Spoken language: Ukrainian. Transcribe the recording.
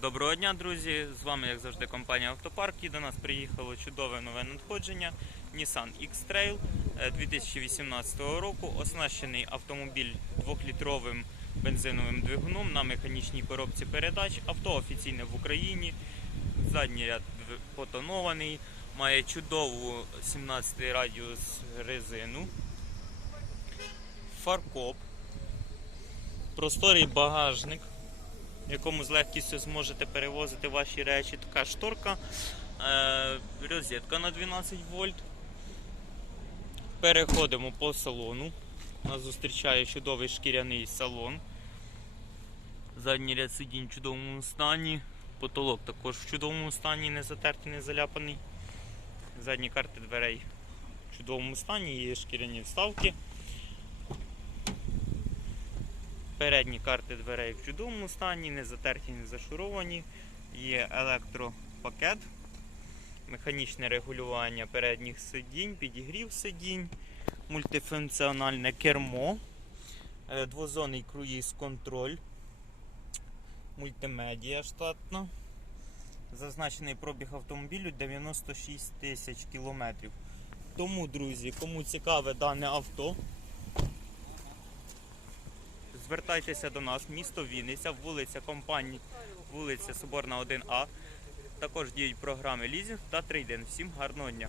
Доброго дня, друзі! З вами, як завжди, компанія Автопарк. І до нас приїхало чудове нове надходження Nissan X-Trail е, 2018 року. Оснащений автомобіль 2-літровим бензиновим двигуном на механічній коробці передач. Авто офіційне в Україні. Задній ряд потонований, має чудову 17 радіус резину. Фаркоп. Просторий багажник в якому з легкістю зможете перевозити ваші речі. Така шторка, е, розетка на 12 вольт. Переходимо по салону. Нас зустрічає чудовий шкіряний салон. Задній ряд сидінь в чудовому стані. Потолок також в чудовому стані, не затертий, не заляпаний. Задні карти дверей в чудовому стані, є шкіряні вставки. Передні карти дверей в чудовому стані, не затерті, не зашуровані. Є електропакет, механічне регулювання передніх сидінь, підігрів сидінь, мультифункціональне кермо, е, двозонний круїз-контроль, мультимедіа штатна. Зазначений пробіг автомобілю 96 тисяч кілометрів. Тому, друзі, кому цікаве дане авто, Звертайтеся до нас, місто Вінниця, вулиця компанії, вулиця Соборна 1А. Також діють програми лізінг та трейдинг. Всім гарного дня!